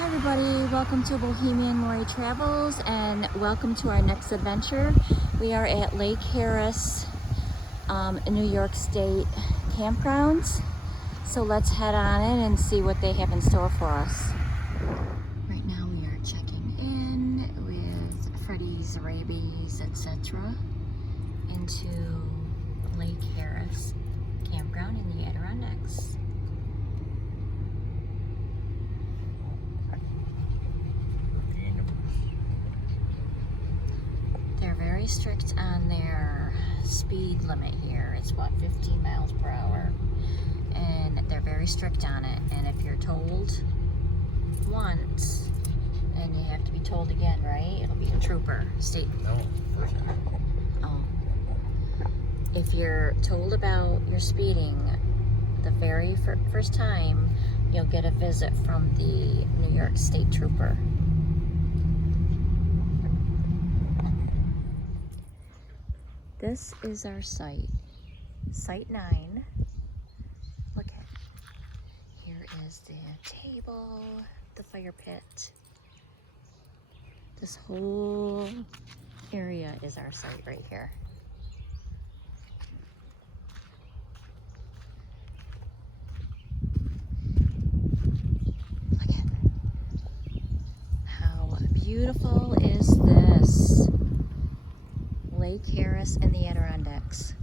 Hi everybody, welcome to Bohemian Lori Travels and welcome to our next adventure. We are at Lake Harris, New York State Campgrounds. So let's head on in and see what they have in store for us. Right now we are checking in with Freddy's, Rabies, etc. into Lake Harris Campground in the Adirondacks. They're very strict on their speed limit here. It's what, 15 miles per hour? And they're very strict on it. And if you're told once, and you have to be told again, right? It'll be a trooper. State. No, first time. Oh. If you're told about your speeding the very first time, you'll get a visit from the New York State Trooper. This is our site, Site 9. Look at, here is the table, the fire pit. This whole area is our site right here. Look at, how beautiful is this? Lake Harris in the Adirondacks.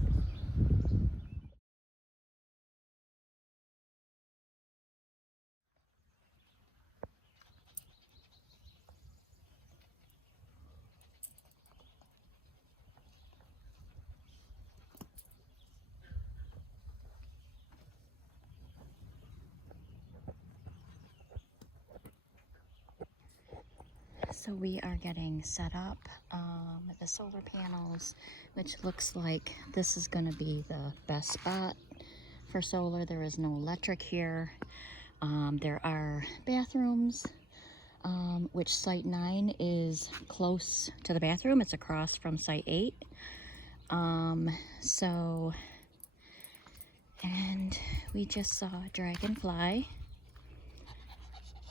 So we are getting set up with the solar panels, which looks like this is going to be the best spot for solar. There is no electric here. There are bathrooms, which Site 9 is close to the bathroom. It's across from Site 8. And we just saw Dragonfly,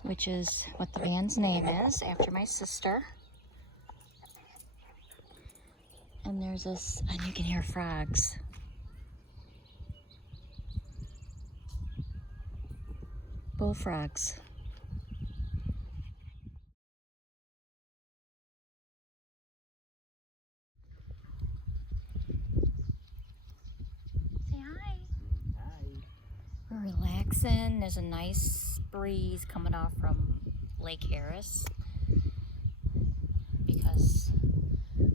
which is what the band's name is, after my sister. And there's this, and you can hear frogs. Bullfrogs. Say hi. Hi. We're relaxing. There's a nice breeze coming off from Lake Harris because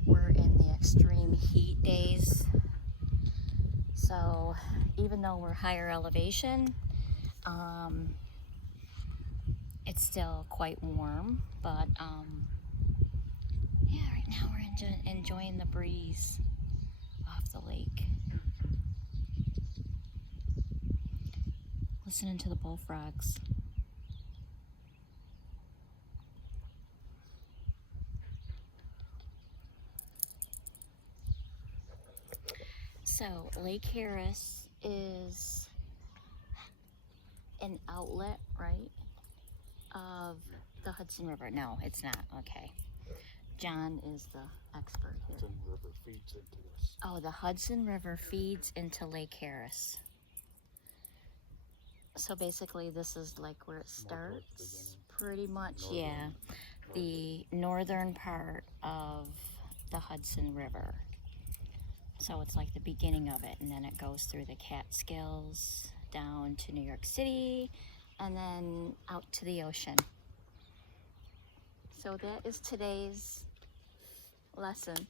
we're in the extreme heat days. So even though we're higher elevation, it's still quite warm, but yeah, right now we're enjoying the breeze off the lake. Listening to the bullfrogs. So Lake Harris is an outlet, right, of the Hudson River. No, it's not. Okay. John is the expert here. Hudson River feeds into this. Oh, the Hudson River feeds into Lake Harris. So basically this is like where it starts, pretty much, yeah. The northern part of the Hudson River. So it's like the beginning of it, and then it goes through the Catskills, down to New York City, and then out to the ocean. So that is today's lesson.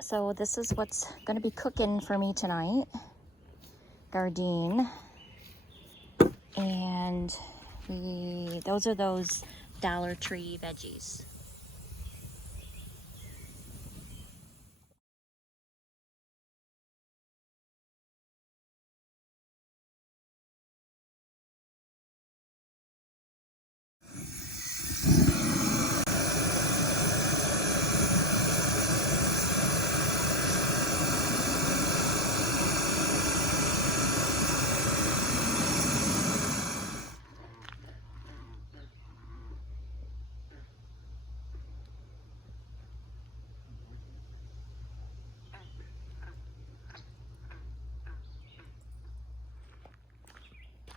So this is what's going to be cooking for me tonight. Gardein. And Those are those Dollar Tree veggies.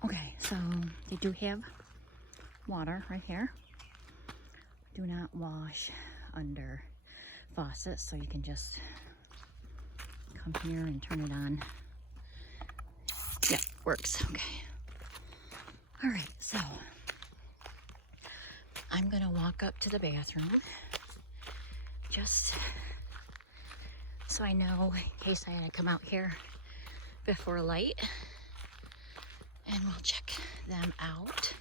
Okay, so they do have water right here. Do not wash under faucets, so you can just come here and turn it on. Yep, works. Okay. All right, so I'm gonna walk up to the bathroom just so I know in case I had to come out here before light, and we'll check them out.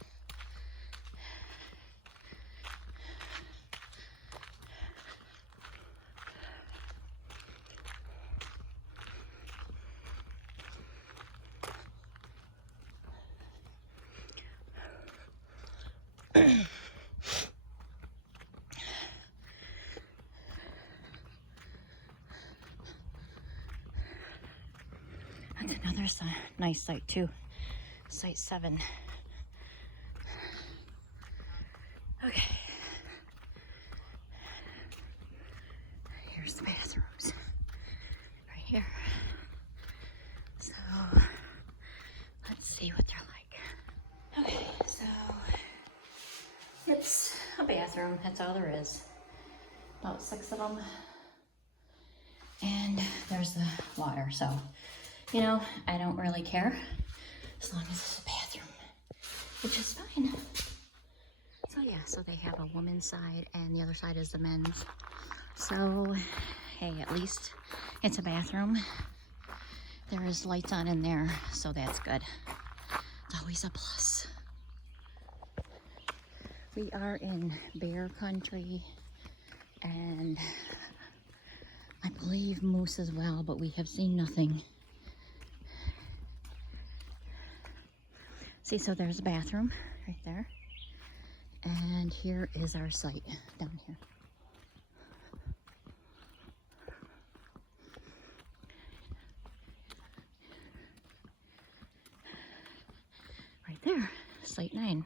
That's another nice site too. Site 7. Okay. Here's the bathrooms. Right here. So, let's see what they're like. Okay, so it's a bathroom. That's all there is. About 6 of them. And there's the water. So, you know, I don't really care as long as it's a bathroom, which is fine. So yeah, so they have a woman's side and the other side is the men's. So, hey, at least it's a bathroom. There is lights on in there, so that's good. It's always a plus. We are in bear country and I believe moose as well, but we have seen nothing. See, so there's a bathroom right there. And here is our site down here. Right there, site 9.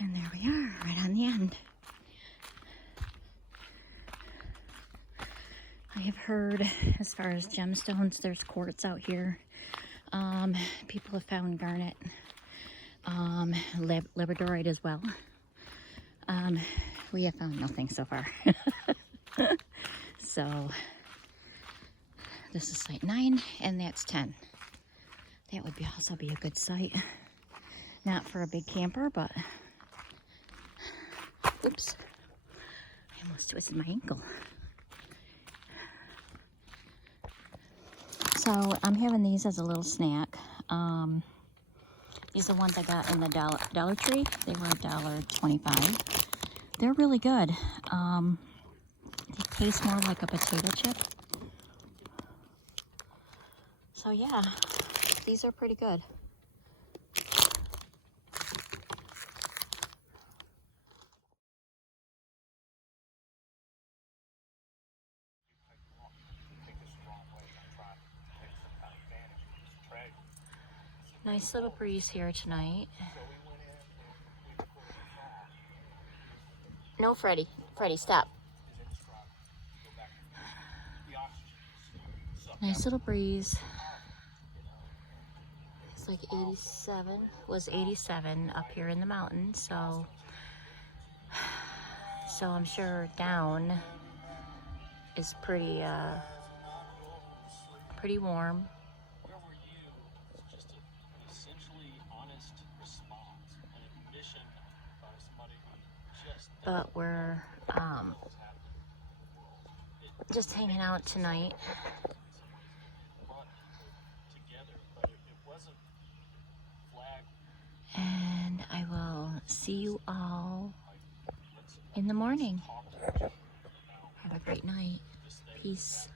And there we are, right on the end. I have heard, as far as gemstones, there's quartz out here. People have found garnet, labradorite as well. We have found nothing so far. So, this is site 9, and that's 10. That would also be a good site. Not for a big camper, but... Oops. I almost twisted my ankle. So I'm having these as a little snack. These are the ones I got in the Dollar Tree. They were $1.25. They're really good. They taste more like a potato chip. So yeah, these are pretty good. Nice little breeze here tonight. No, Freddie. Freddie, stop. Nice little breeze. It's like 87. Was 87 up here in the mountains, so I'm sure down is pretty warm. Where were you? It's just an essentially honest response, an admission by somebody who just but we're just hanging out tonight. And I will see you all in the morning. Have a great night. Peace.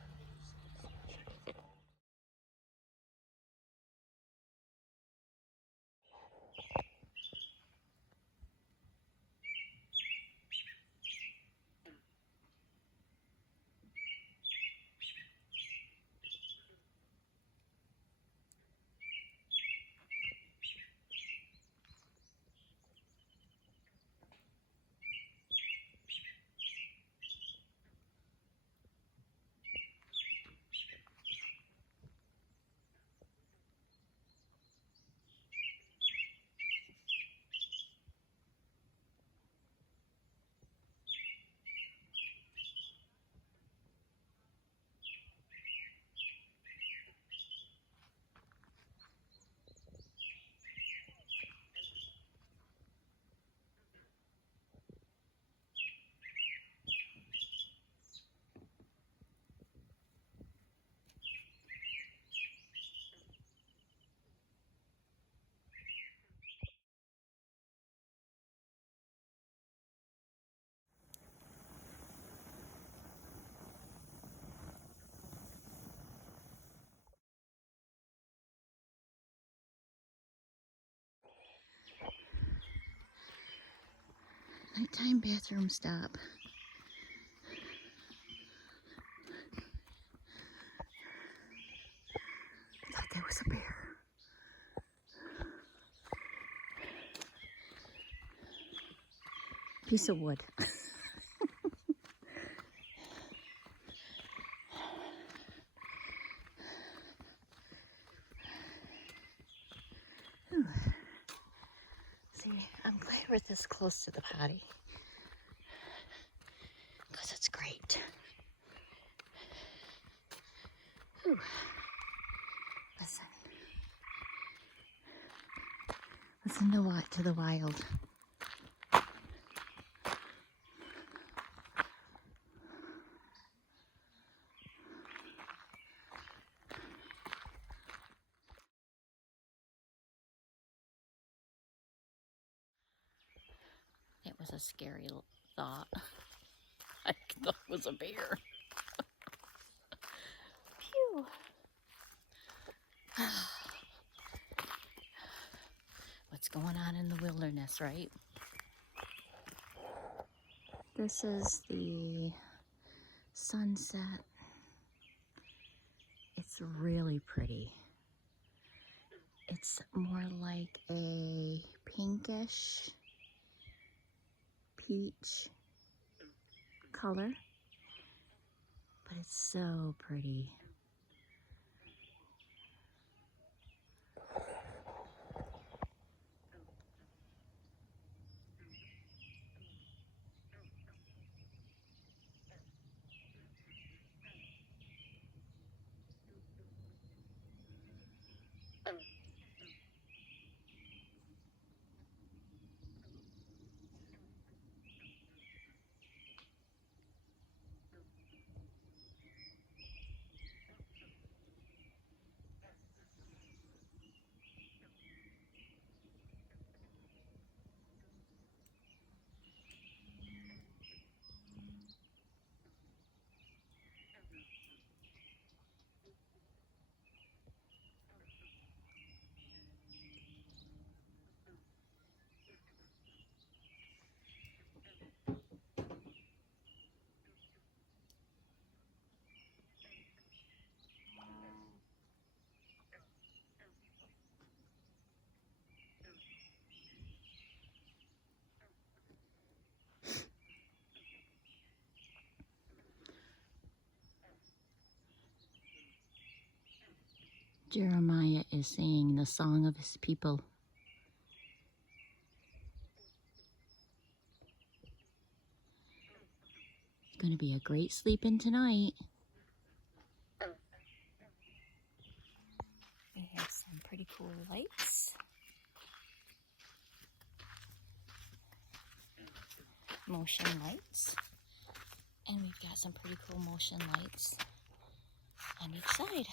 Nighttime bathroom stop. I thought there was a bear. Piece of wood. See, I'm glad we're this close to the potty, because it's great. Whew. Listen. Listen to the wild. It was a scary thought. I thought it was a bear. Phew. What's going on in the wilderness, right? This is the sunset. It's really pretty. It's more like a pinkish peach color, but it's so pretty. Jeremiah is singing the song of his people. It's going to be a great sleep-in tonight. We have some pretty cool lights. motion lights. And we've got some pretty cool motion lights on each side.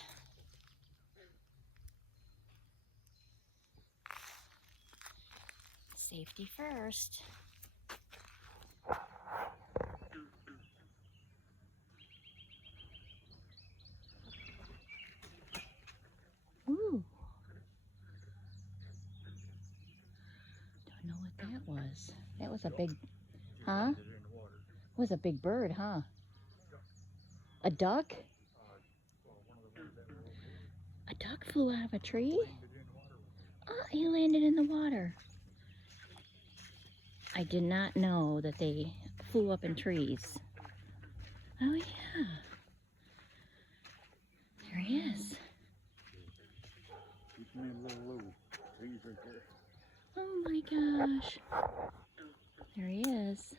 Safety first. Ooh. Don't know what that was. That was a big, huh? Was a big bird, huh? A duck? A duck flew out of a tree? Oh, he landed in the water. I did not know that they flew up in trees. Oh yeah. There he is. Oh my gosh. There he is.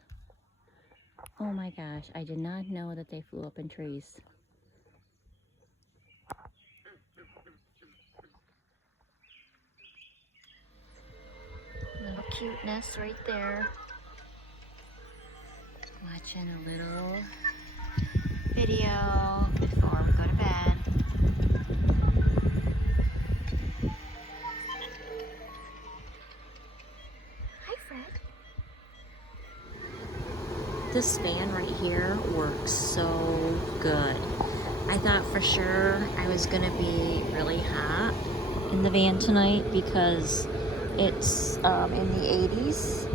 Oh my gosh, I did not know that they flew up in trees. Little cuteness right there. Watching a little video before we go to bed. Hi, Fred. This fan right here works so good. I thought for sure I was gonna be really hot in the van tonight because it's in the 80s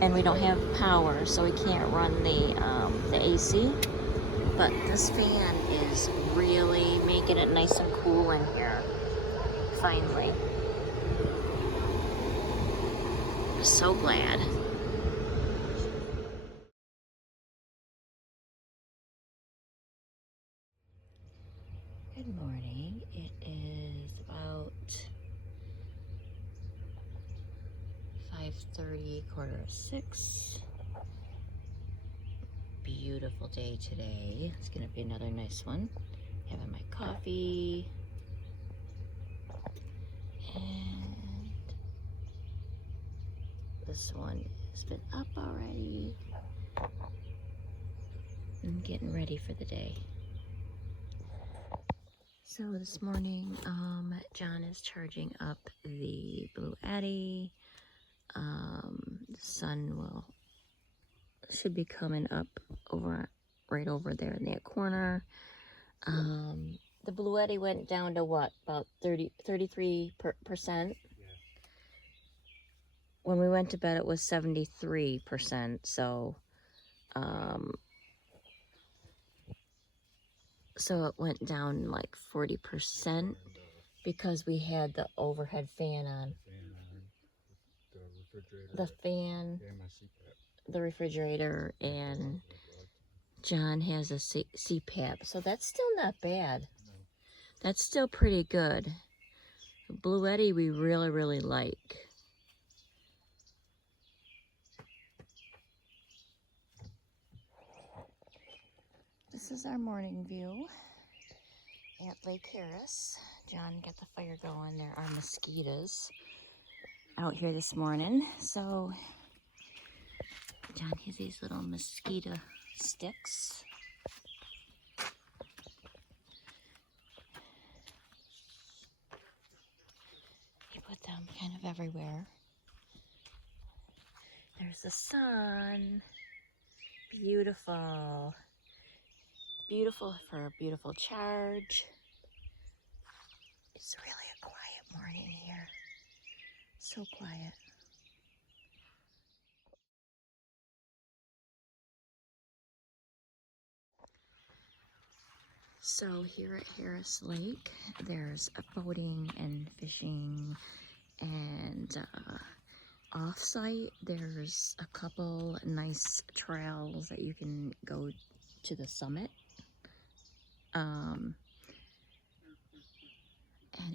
and we don't have power, so we can't run the AC. But this fan is really making it nice and cool in here. Finally, I'm so glad. Good morning. It is about 5:30, 5:45. Beautiful day today. It's gonna be another nice one. Having my coffee. And this one has been up already. I'm getting ready for the day. So this morning, John is charging up the Blue Addy. The sun should be coming up right over there in that corner. The Blue Eddy went down to what, about 33%. Yeah. When we went to bed, it was 73%. So, so it went down like 40% because we had the overhead fan on. The fan, the refrigerator, and John has a CPAP, so that's still not bad. That's still pretty good. Blue Eddy we really, really like. This is our morning view at Lake Harris. John got the fire going. There are mosquitoes out here this morning. So John has these little mosquito sticks. He put them kind of everywhere. There's the sun. Beautiful. Beautiful for a beautiful charge. It's really a quiet morning here. So quiet. So here at Harris Lake, there's a boating and fishing, and off-site there's a couple nice trails that you can go to the summit. And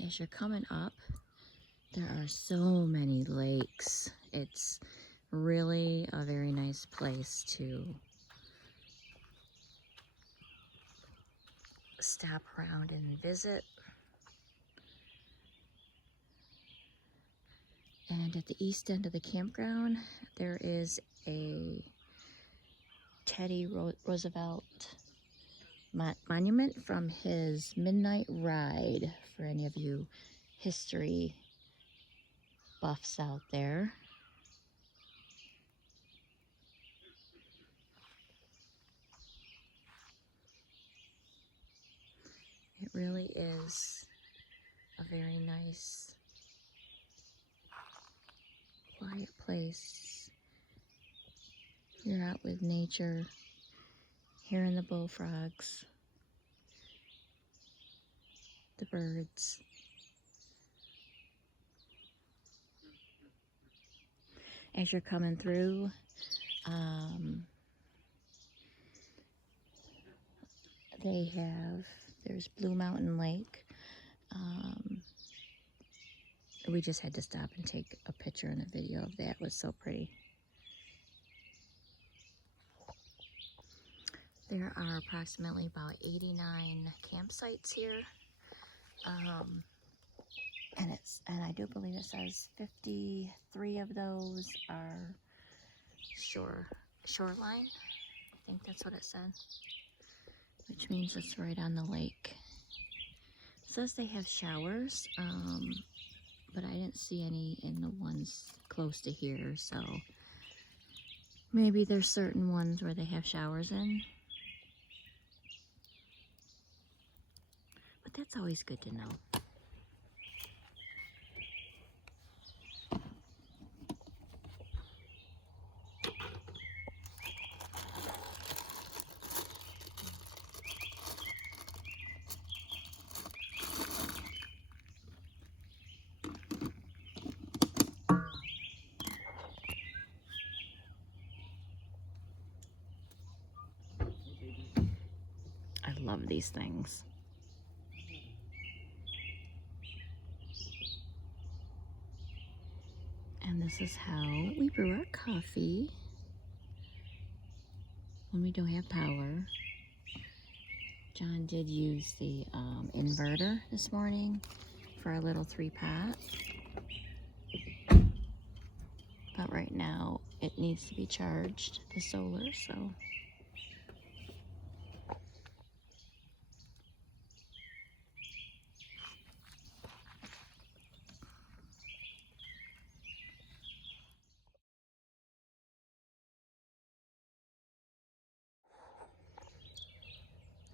as you're coming up, there are so many lakes. It's really a very nice place to stop around and visit. And at the east end of the campground, there is a Teddy Roosevelt monument from his midnight ride, for any of you history buffs out there. It really is a very nice, quiet place. You're out with nature, hearing the bullfrogs, the birds. As you're coming through, there's Blue Mountain Lake. We just had to stop and take a picture and a video of that. It was so pretty. There are approximately about 89 campsites here. And I do believe it says 53 of those are shoreline. I think that's what it said, which means it's right on the lake. It says they have showers, but I didn't see any in the ones close to here, so maybe there's certain ones where they have showers in. But that's always good to know. I love these things. And this is how we brew our coffee when we don't have power. John did use the inverter this morning for our little 3-pot. But right now it needs to be charged, the solar, so.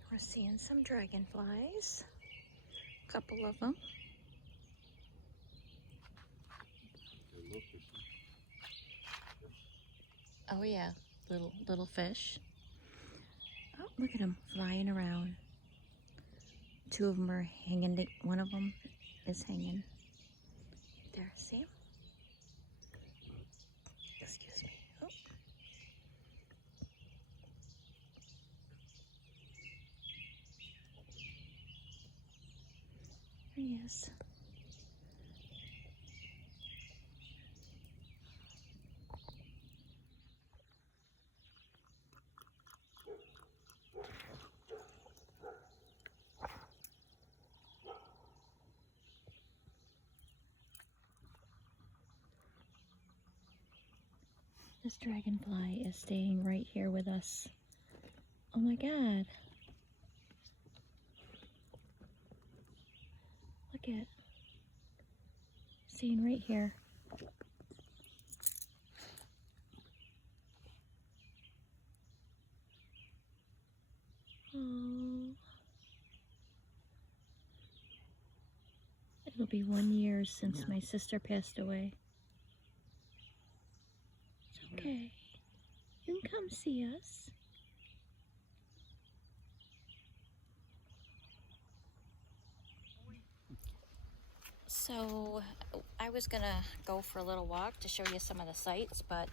We're seeing some dragonflies, a couple of them. Oh yeah, little fish. Oh, look at them flying around. 2 of them are hanging. One of them is hanging. There, see him? Excuse me. Oh. There he is. This dragonfly is staying right here with us. Oh my God. Look at, staying right here. Oh. It'll be 1 year since my sister passed away. It's okay. You can come see us. So I was gonna go for a little walk to show you some of the sights, but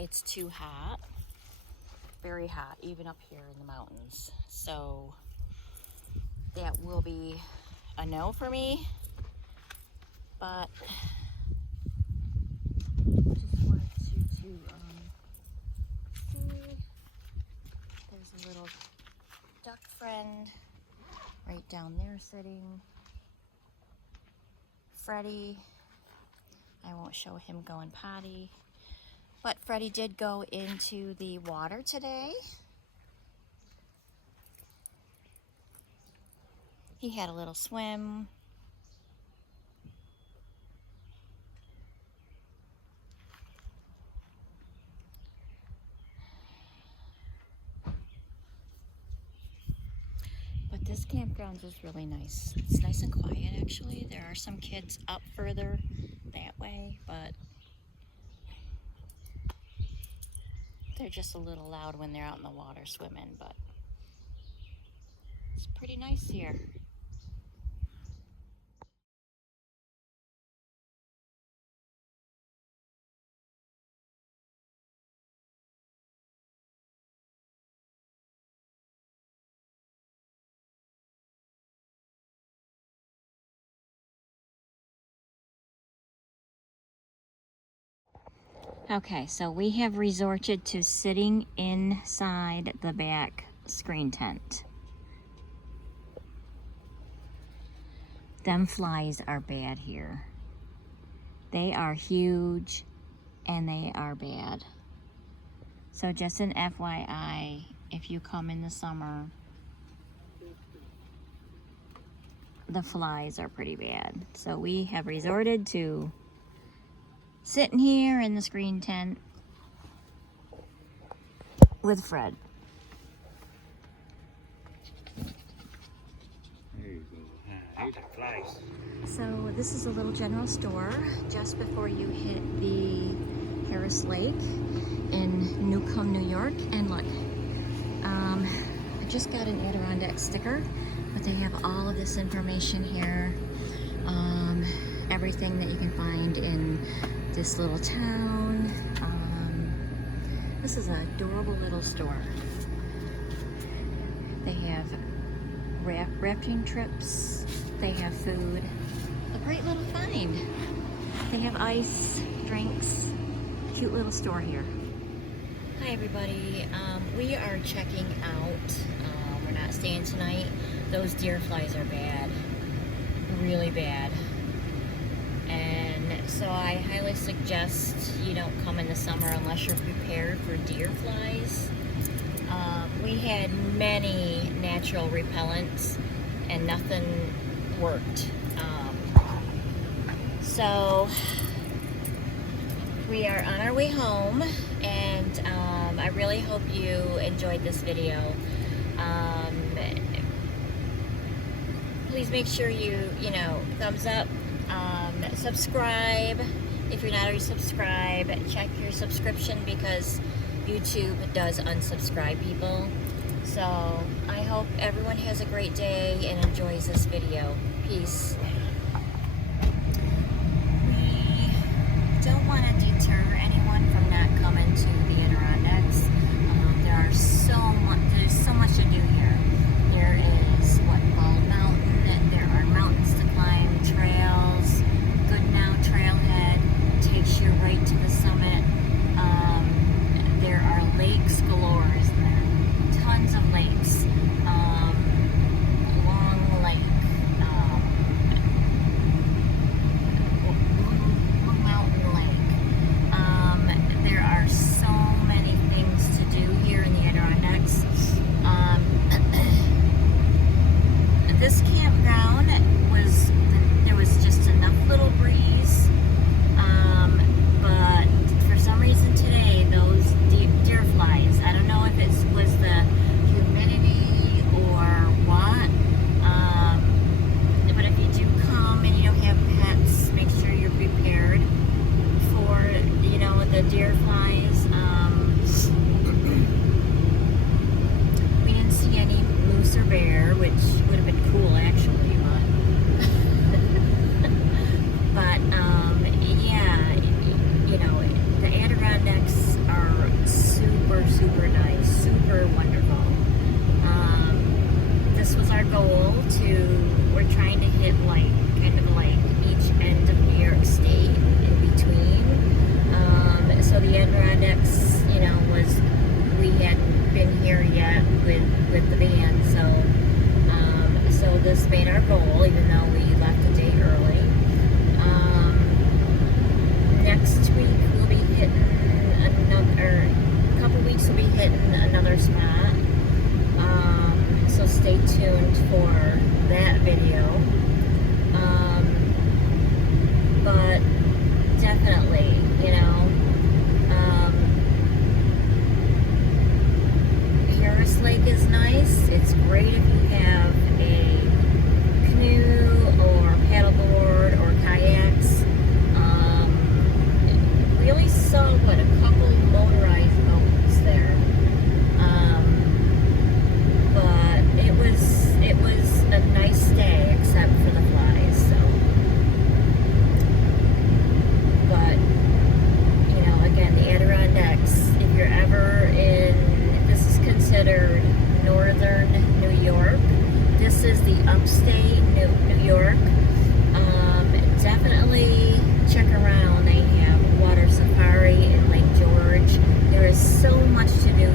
it's too hot. Very hot, even up here in the mountains. So that will be a no for me. But just wanted you to see. There's a little duck friend right down there sitting. Freddie. I won't show him going potty. But Freddie did go into the water today. He had a little swim. But this campground is really nice. It's nice and quiet, actually. There are some kids up further that way, but they're just a little loud when they're out in the water swimming, but it's pretty nice here. Okay, so we have resorted to sitting inside the back screen tent. Them flies are bad here. They are huge and they are bad. So just an FYI, if you come in the summer, the flies are pretty bad. So we have resorted to sitting here in the screen tent with Fred. There you go. These are flies. So this is a little general store just before you hit the Harris Lake in Newcomb, New York. And look, I just got an Adirondack sticker, but they have all of this information here. Everything that you can find in this little town. This is an adorable little store. They have rafting trips. They have food. A great little find. They have ice, drinks. Cute little store here. Hi everybody. We are checking out. We're not staying tonight. Those deer flies are bad. Really bad. And so I highly suggest you don't come in the summer unless you're prepared for deer flies. We had many natural repellents and nothing worked. So we are on our way home, and I really hope you enjoyed this video. Please make sure you thumbs up, subscribe if you're not already subscribed. Check your subscription because YouTube does unsubscribe people. So I hope everyone has a great day and enjoys this video. Peace. We don't want to deter anyone from not coming to the Adirondacks. There's so much to do here. There is Bald Mountain. There are mountains to climb, trails. Good Now Trailhead takes you right to the summit. There are lakes galore, isn't there? Tons of lakes. Long Lake. Mountain Lake. There are so many things to do here in the Adirondacks. This campground there was just enough little breeze, but for some reason today those deer flies, I don't know if it was the humidity or what, but if you do come and you don't have pets, make sure you're prepared for the deer flies. We didn't see any moose or bear, which would have been cool actually, but yeah, the Adirondacks are super nice, super wonderful. This was our goal we're trying to hit kind of each end of New York State in between. So the Adirondacks, we hadn't been here yet with the band, so this made our goal, even though we left a day early. tuned for that video. But definitely, you know, Harris Lake is nice. It's great if you have a canoe or paddleboard or kayaks. We only saw, what, a couple motorized boats there. But it was a nice day except for the flies, so. But, you know, again, the Adirondacks, if you're ever in, this is considered northern New York. This is the upstate New York. Definitely check around. They have water safari in Lake George. There is so much to do